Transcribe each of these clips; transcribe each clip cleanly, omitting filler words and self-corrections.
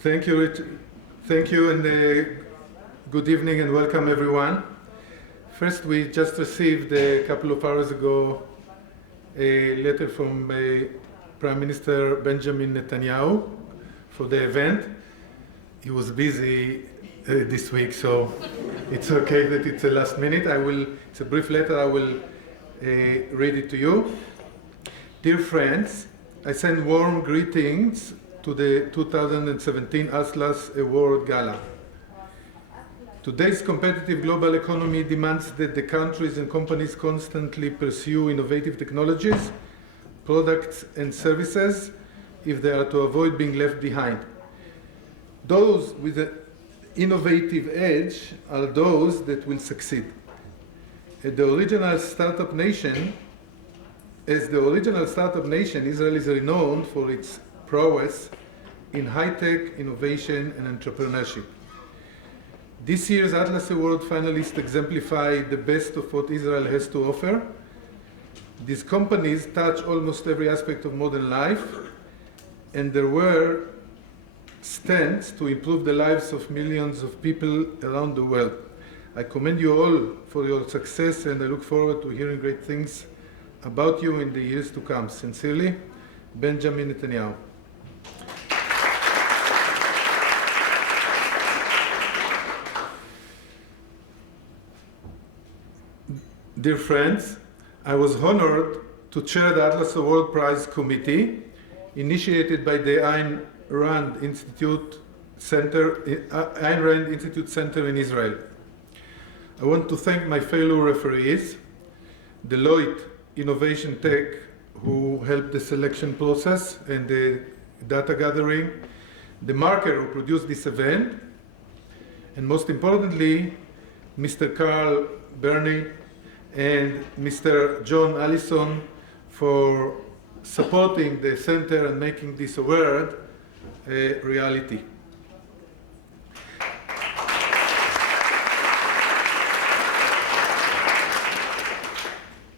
Thank you, thank you, and good evening and welcome everyone. First, we just received a couple of hours ago a letter from Prime Minister Benjamin Netanyahu for the event. He was busy this week, so it's okay that it's a last minute. It's a brief letter, I will read it to you. Dear friends, I send warm greetings to the 2017 Atlas Award Gala. Today's competitive global economy demands that the countries and companies constantly pursue innovative technologies, products and services if they are to avoid being left behind. Those with an innovative edge are those that will succeed. As the original startup nation, Israel is renowned for its prowess in high-tech innovation and entrepreneurship. This year's Atlas Award finalists exemplify the best of what Israel has to offer. These companies touch almost every aspect of modern life, and their work stands to improve the lives of millions of people around the world. I commend you all for your success, and I look forward to hearing great things about you in the years to come. Sincerely, Benjamin Netanyahu. Dear friends, I was honored to chair the Atlas Award Prize Committee, initiated by the Ayn Rand Institute Center in Israel. I want to thank my fellow referees, Deloitte Innovation Tech, who helped the selection process and the data gathering, the marker who produced this event, and most importantly, Mr. Carl Berney and Mr. John Allison for supporting the center and making this award a reality.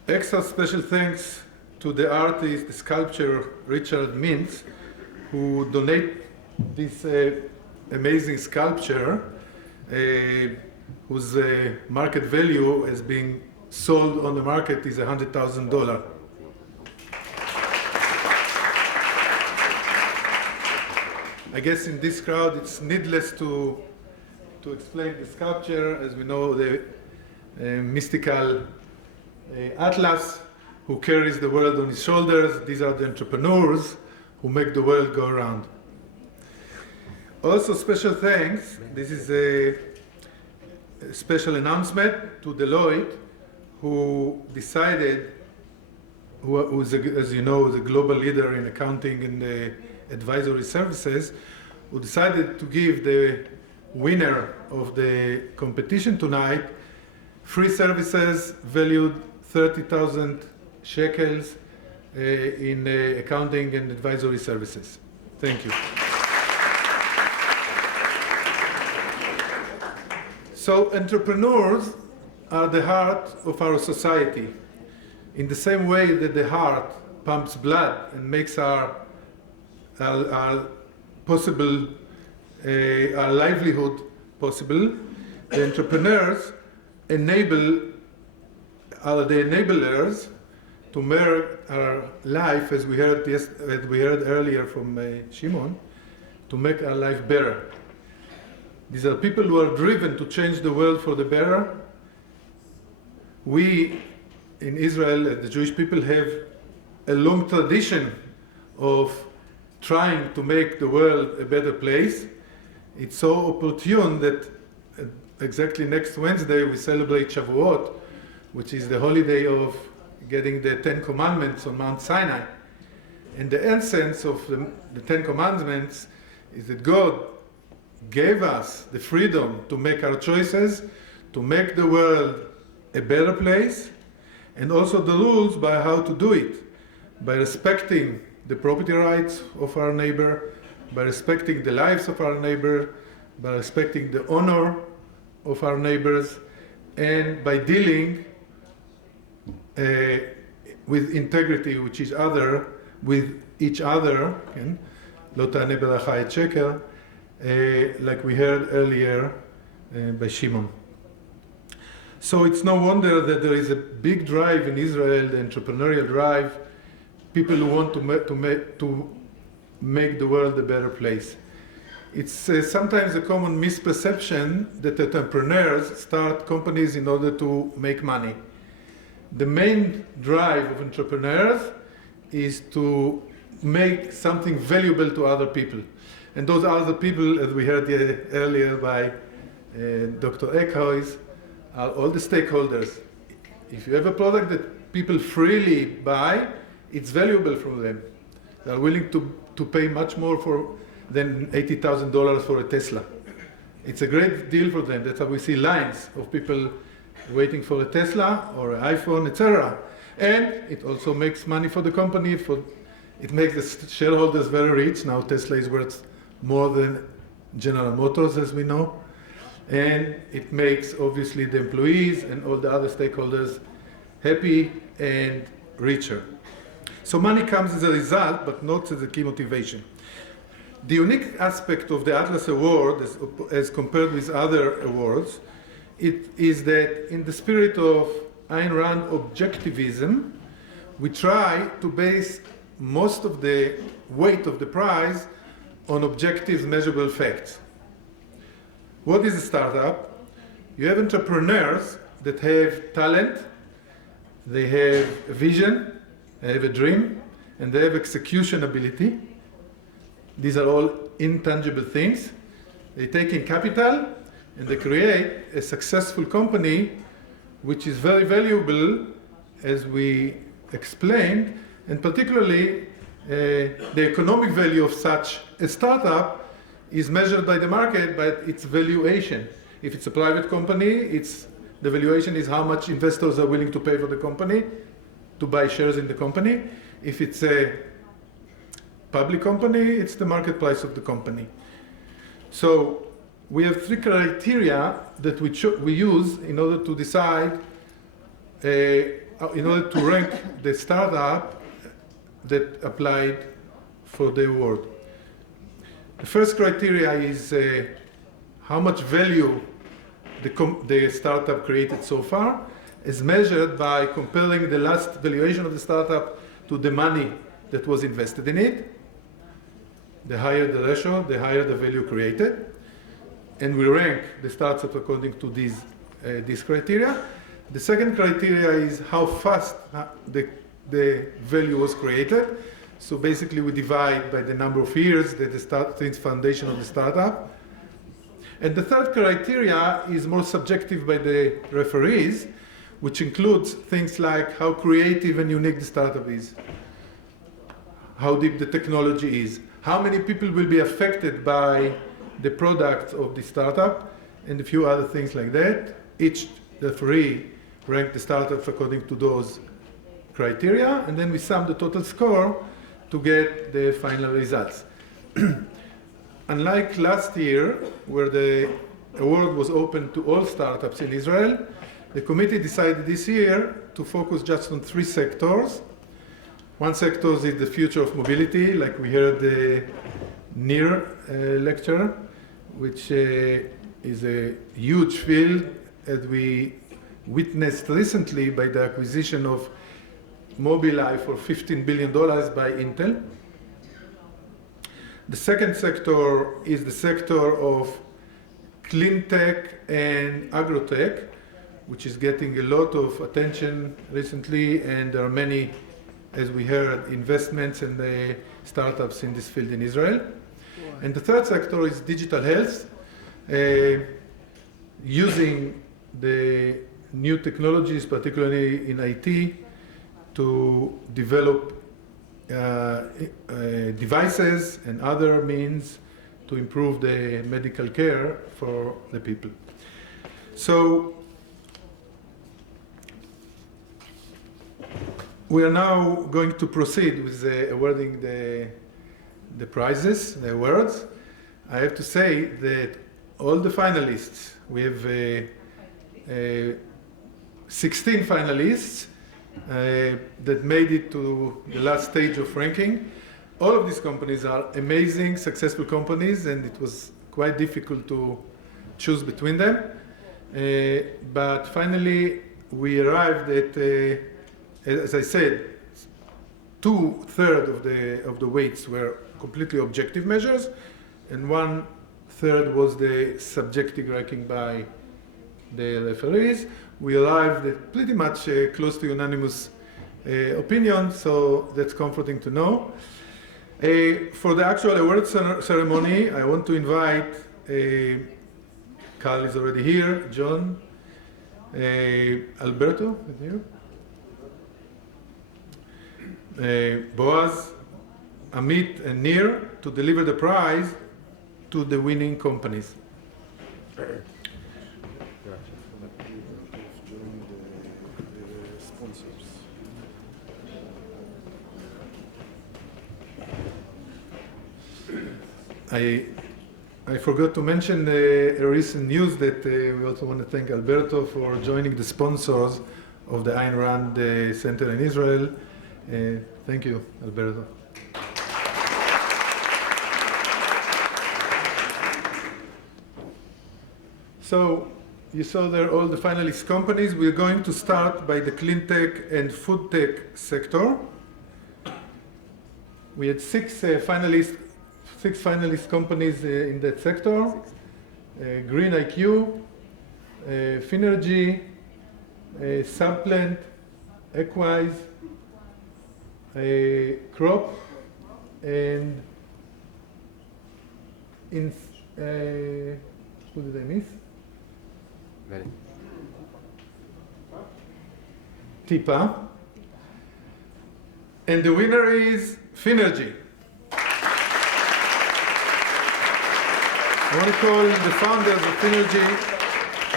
Extra special thanks to the artist, the sculptor Richard Mintz, who donated this amazing sculpture, whose market value has been sold on the market is $100,000. I guess in this crowd it's needless to explain the sculpture. As we know, the mystical Atlas who carries the world on his shoulders. These are the entrepreneurs who make the world go around. Also special thanks, this is a special announcement to Deloitte, who decided, who is, as you know, the global leader in accounting and advisory services, who decided to give the winner of the competition tonight free services valued 30,000 shekels in accounting and advisory services. Thank you. So entrepreneurs are the heart of our society. In the same way that the heart pumps blood and makes our livelihood possible, the entrepreneurs are the enablers to make our life, as we heard earlier from Shimon, to make our life better. These are people who are driven to change the world for the better. We in Israel, the Jewish people, have a long tradition of trying to make the world a better place. It's so opportune that exactly next Wednesday we celebrate Shavuot, which is the holiday of getting the Ten Commandments on Mount Sinai. And the essence of the Ten Commandments is that God gave us the freedom to make our choices, to make the world a better place, and also the rules by how to do it, by respecting the property rights of our neighbor, by respecting the lives of our neighbor, by respecting the honor of our neighbors, and by dealing with integrity with each other with each other, לא תענה ברכה את שקר, like we heard earlier by Shimon. So it's no wonder that there is a big drive in Israel, the entrepreneurial drive, people who want to make the world a better place. It's sometimes a common misperception that entrepreneurs start companies in order to make money. The main drive of entrepreneurs is to make something valuable to other people. And those other people, as we heard earlier by Dr. Eckhuis, are all the stakeholders. If you have a product that people freely buy, it's valuable for them. They are willing to pay much more than $80,000 for a Tesla. It's a great deal for them. That's how we see lines of people waiting for a Tesla or an iPhone, etc. And it also makes money for the company. It makes the shareholders very rich. Now Tesla is worth more than General Motors, as we know. And it makes, obviously, the employees and all the other stakeholders happy and richer. So money comes as a result, but not as a key motivation. The unique aspect of the Atlas Award, as compared with other awards, it is that in the spirit of Ayn Rand objectivism, we try to base most of the weight of the prize on objective, measurable facts. What is a startup? You have entrepreneurs that have talent, they have a vision, they have a dream, and they have execution ability. These are all intangible things. They take in capital and they create a successful company which is very valuable, as we explained, and particularly the economic value of such a startup is measured by the market by its valuation. If it's a private company, the valuation is how much investors are willing to pay for the company, to buy shares in the company. If it's a public company, it's the market price of the company. So we have three criteria that we use in order to decide, in order to rank the startup that applied for the award. The first criteria is how much value the startup created so far, is measured by comparing the last valuation of the startup to the money that was invested in it. The higher the ratio, the higher the value created. And we rank the startups according to these criteria. The second criteria is how fast the value was created. So basically we divide by the number of years that the foundation of the startup. And the third criteria is more subjective by the referees, which includes things like how creative and unique the startup is, how deep the technology is, how many people will be affected by the product of the startup, and a few other things like that. Each referee ranked the startups according to those criteria, and then we sum the total score to get the final results. Unlike last year, where the award was open to all startups in Israel, the committee decided this year to focus just on three sectors. One sector is the future of mobility, like we heard the NIR lecture, which is a huge field, as we witnessed recently by the acquisition of Mobileye for $15 billion by Intel. The second sector is the sector of clean tech and agrotech, which is getting a lot of attention recently, and there are many, as we heard, investments and startups in this field in Israel. Wow. And the third sector is digital health, using the new technologies, particularly in IT, to develop devices and other means to improve the medical care for the people. So we are now going to proceed with awarding the prizes, the awards. I have to say that all the finalists, we have 16 finalists, that made it to the last stage of ranking. All of these companies are amazing, successful companies, and it was quite difficult to choose between them. But finally, we arrived at, as I said, 2/3 of the weights were completely objective measures, and 1/3 was the subjective ranking by the referees. We arrived at pretty much close to unanimous opinion, so that's comforting to know. For the actual award ceremony, I want to invite, Carl is already here, John, Alberto is here, Boaz, Amit, and Nir to deliver the prize to the winning companies. I forgot to mention a recent news that we also want to thank Alberto for joining the sponsors of the Ayn Rand Center in Israel. Thank you, Alberto. So you saw there all the finalist companies. We're going to start by the clean tech and food tech sector. We had six finalist companies in that sector. Green IQ, Finergy, Subplant, Equise, Crop, and who did I miss? Tipa. And the winner is Finergy. I want to call the founders of Finergy,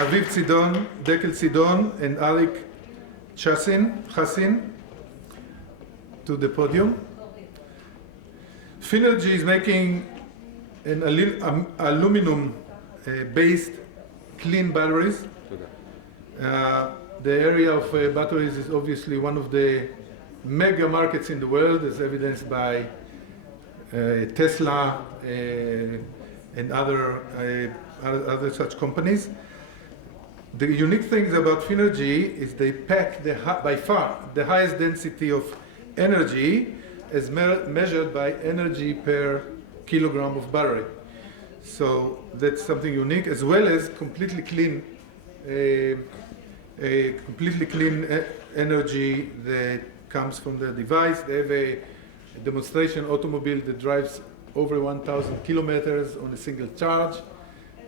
Aviv Sidon, Dekel Sidon, and Arik Chassin, to the podium. Finergy is making an aluminum-based clean batteries. The area of batteries is obviously one of the mega markets in the world, as evidenced by Tesla and other such companies. The unique things about Finergy is they pack by far the highest density of energy as measured by energy per kilogram of battery. So that's something unique, as well as completely clean energy that comes from the device. They have a demonstration automobile that drives over 1,000 kilometers on a single charge,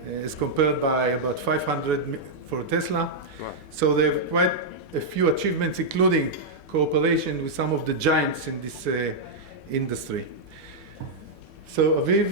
as compared by about 500 for Tesla. Wow. So they have quite a few achievements, including cooperation with some of the giants in this industry. So Aviv.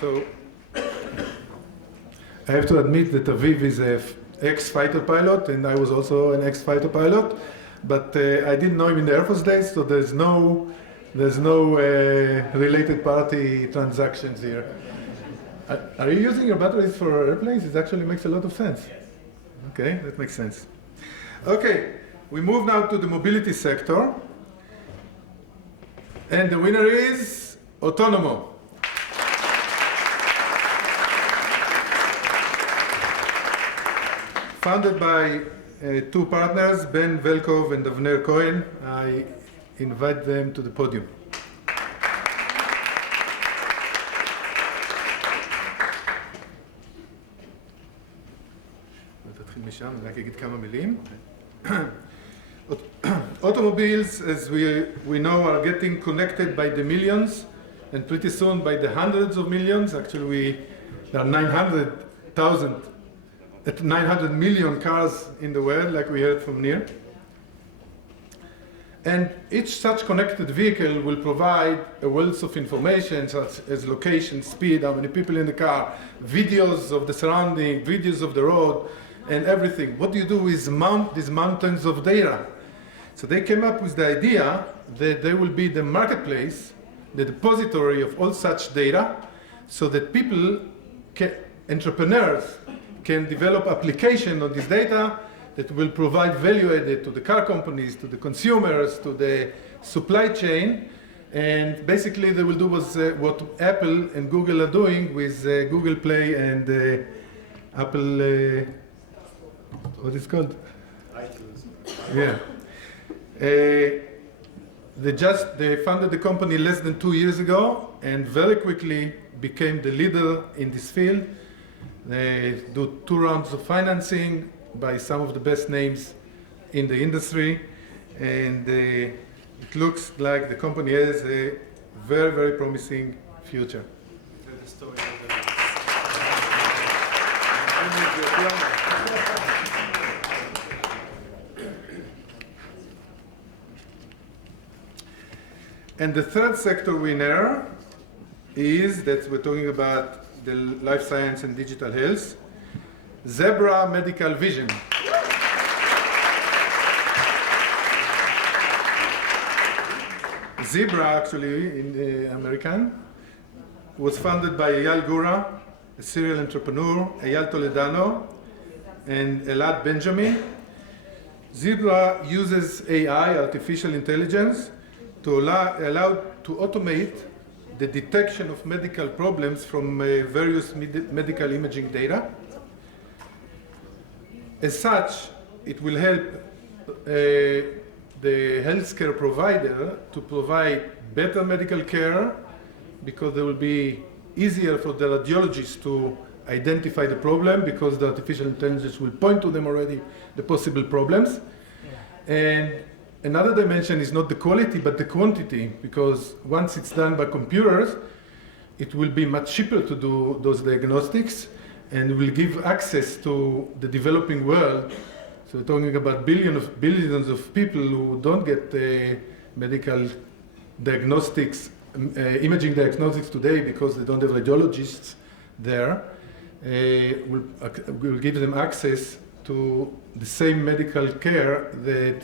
So I have to admit that Aviv is an ex-fighter pilot, and I was also an ex-fighter pilot, but I didn't know him in the Air Force days, so there's no related party transactions here. Are you using your batteries for airplanes? It actually makes a lot of sense. Okay, that makes sense. Okay, we move now to the mobility sector, and the winner is Autonomo. Founded by two partners, Ben Velkov and Avner Cohen. I invite them to the podium. נתחיל משם, אני רק אגיד כמה מילים. Automobiles, as we know, are getting connected by the millions, and pretty soon by the hundreds of millions. Actually, there are 900,000 at 900 million cars in the world, like we heard from Nir. And each such connected vehicle will provide a wealth of information such as location, speed, how many people in the car, videos of the surrounding, videos of the road, and everything. What do you do is mount these mountains of data? So they came up with the idea that there will be the marketplace, the depository of all such data, so that people, entrepreneurs, can develop application on this data that will provide value added to the car companies, to the consumers, to the supply chain. And basically they will do what Apple and Google are doing with Google Play and Apple, what is it called? iTunes. Yeah. They funded the company less than 2 years ago and very quickly became the leader in this field. They do 2 rounds of financing by some of the best names in the industry, and it looks like the company has a very, very promising future. The story of And the third sector winner is that we're talking about the life science and digital health. Zebra Medical Vision. Zebra, actually, in the American, was founded by Eyal Gura, a serial entrepreneur, Eyal Toledano, and Elad Benjamin. Zebra uses AI, artificial intelligence, to allow to automate the detection of medical problems from various medical imaging data. As such, it will help the healthcare provider to provide better medical care because it will be easier for the radiologist to identify the problem because the artificial intelligence will point to them already the possible problems. And another dimension is not the quality but the quantity, because once it's done by computers, it will be much cheaper to do those diagnostics and will give access to the developing world. So we're talking about billions of people who don't get medical diagnostics, imaging diagnostics today because they don't have radiologists there. Will give them access to the same medical care that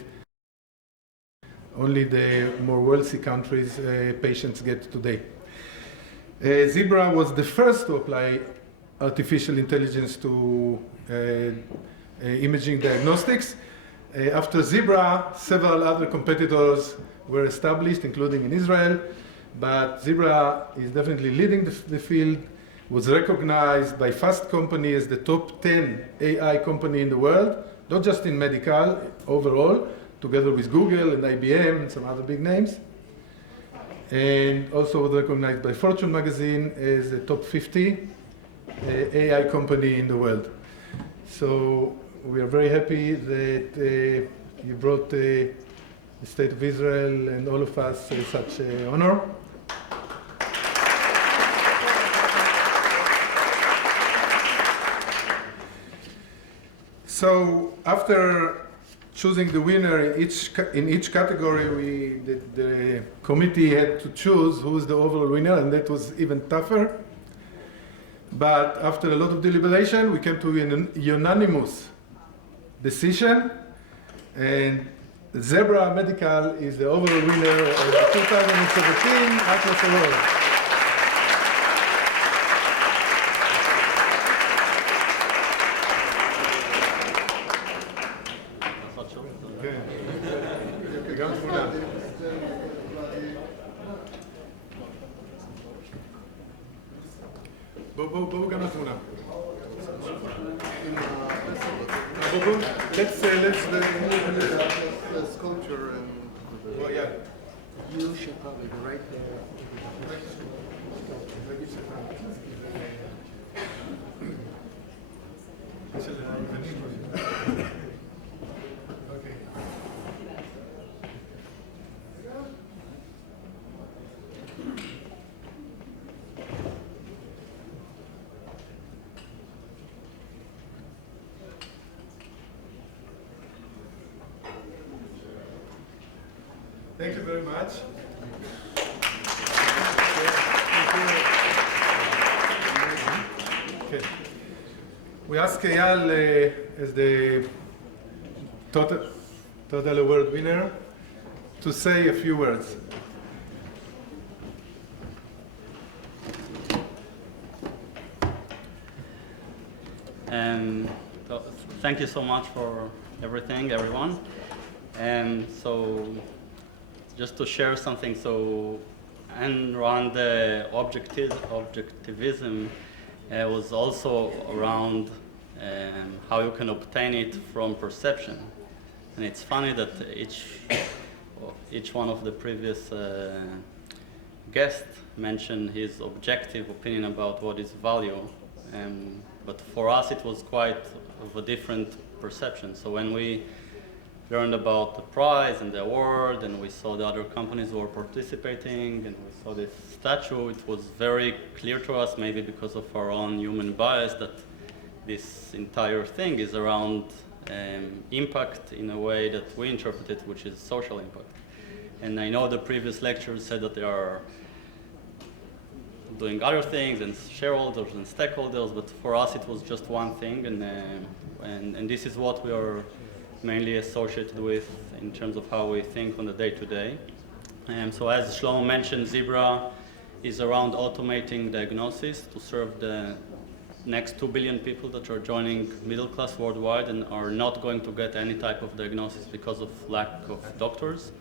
only the more wealthy countries' patients get today. Zebra was the first to apply artificial intelligence to imaging diagnostics. After Zebra, several other competitors were established, including in Israel, but Zebra is definitely leading the field, was recognized by Fast Company as the top 10 AI company in the world, not just in medical, overall, together with Google and IBM and some other big names. And also was recognized by Fortune magazine as a top 50 AI company in the world. So we are very happy that you brought the State of Israel and all of us such honor. So after choosing the winner in each category, the committee had to choose who is the overall winner, and that was even tougher. But after a lot of deliberation, we came to an unanimous decision, and Zebra Medical is the overall winner of the 2017 Atlas Award. בואו גם לתמונה. Let's the sculpture and well, yeah. you should probably be right there. Thank you very much. Okay. We ask Eyal as the total award winner to say a few words. So thank you so much for everything, everyone. So just to share something, so and around the objectivism was also around how you can obtain it from perception. And it's funny that each one of the previous guests mentioned his objective opinion about what is value. But for us, it was quite of a different perception. So when we learned about the prize and the award, and we saw the other companies who were participating, and we saw this statue, it was very clear to us, maybe because of our own human bias, that this entire thing is around impact in a way that we interpret it, which is social impact. And I know the previous lectures said that they are doing other things, and shareholders and stakeholders, but for us it was just one thing, and this is what we are mainly associated with in terms of how we think on the day-to-day. So as Shlomo mentioned, Zebra is around automating diagnosis to serve the next 2 billion people that are joining middle class worldwide and are not going to get any type of diagnosis because of lack of doctors.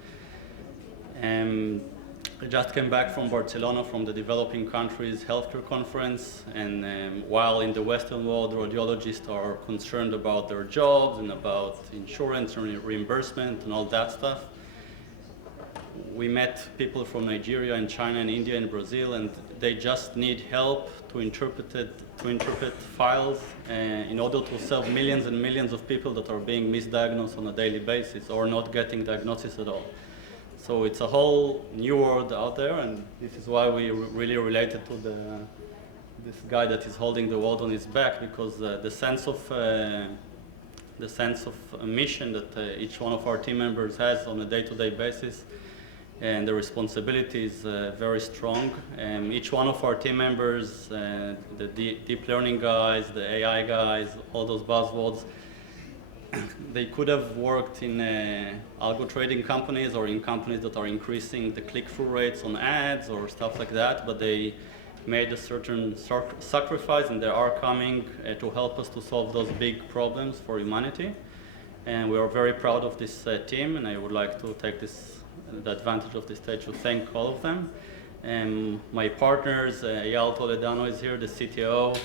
I just came back from Barcelona from the Developing Countries Healthcare Conference, and while in the Western world radiologists are concerned about their jobs and about insurance and reimbursement and all that stuff, we met people from Nigeria and China and India and Brazil, and they just need help to interpret files in order to serve millions and millions of people that are being misdiagnosed on a daily basis or not getting diagnosis at all. So it's a whole new world out there, and this is why we really related to this guy that is holding the world on his back, because the sense of a mission that each one of our team members has on a day-to-day basis, and the responsibility is very strong. Each one of our team members, the deep learning guys, the AI guys, all those buzzwords, they could have worked in algo trading companies or in companies that are increasing the click-through rates on ads or stuff like that, but they made a certain sacrifice, and they are coming to help us to solve those big problems for humanity. And we are very proud of this team, and I would like to take the advantage of this stage to thank all of them. My partners, Eyal Toledano is here, the CTO.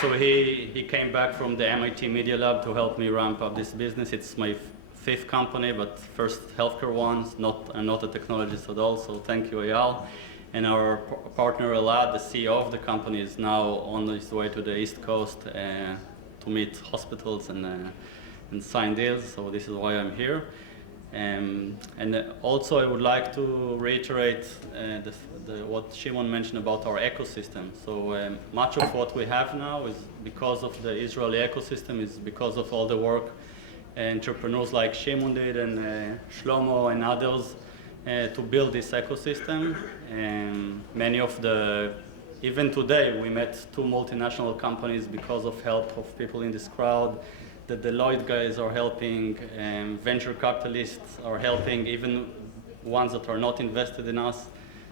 So he came back from the MIT Media Lab to help me ramp up this business. It's my fifth company, but first healthcare one. I'm not a technologist at all, so thank you, Eyal. And our partner Elad, the CEO of the company, is now on his way to the East Coast to meet hospitals and sign deals, so this is why I'm here. And also I would like to reiterate what Shimon mentioned about our ecosystem. So much of what we have now is because of the Israeli ecosystem, is because of all the work entrepreneurs like Shimon did and Shlomo and others to build this ecosystem. Many of even today we met 2 multinational companies because of help of people in this crowd. The Deloitte guys are helping, venture capitalists are helping, even ones that are not invested in us.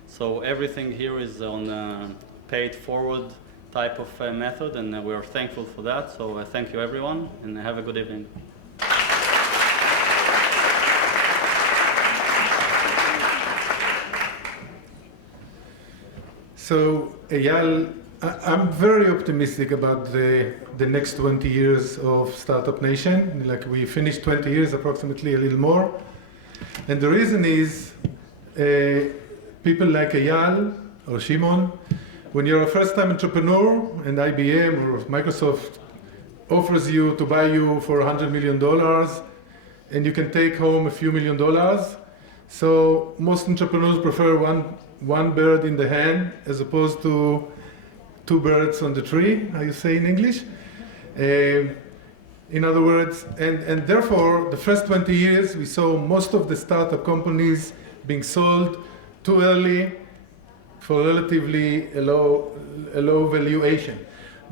So everything here is on a paid forward type of method, and we are thankful for that. So thank you everyone, and have a good evening. So Eyal, I'm very optimistic about the next 20 years of Startup Nation. Like, we finished 20 years, approximately, a little more. And the reason is people like Eyal or Shimon, when you're a first-time entrepreneur and IBM or Microsoft offers you to buy you for $100 million, and you can take home a few $1 million. So most entrepreneurs prefer one bird in the hand as opposed to 2 birds on the tree, how you say in English. In other words, and therefore, the first 20 years, we saw most of the startup companies being sold too early for relatively a low valuation.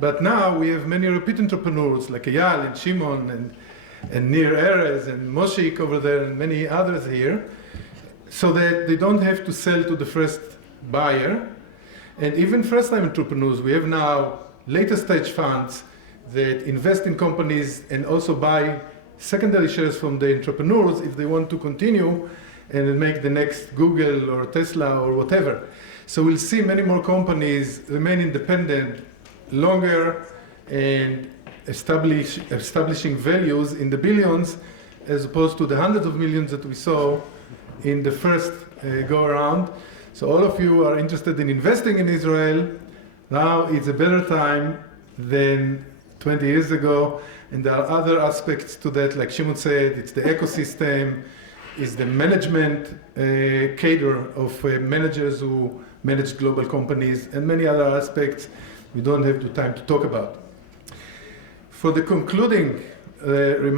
But now we have many repeat entrepreneurs like Eyal and Shimon and Nir Erez and Moshik over there and many others here, so that they don't have to sell to the first buyer. And even first-time entrepreneurs, we have now later stage funds that invest in companies and also buy secondary shares from the entrepreneurs if they want to continue and make the next Google or Tesla or whatever. So we'll see many more companies remain independent longer and establishing values in the billions as opposed to the hundreds of millions that we saw in the first go around. So all of you are interested in investing in Israel. Now it's a better time than 20 years ago, and there are other aspects to that, like Shimon said, it's the ecosystem, it's the management cadre of managers who manage global companies, and many other aspects we don't have the time to talk about. For the concluding remarks,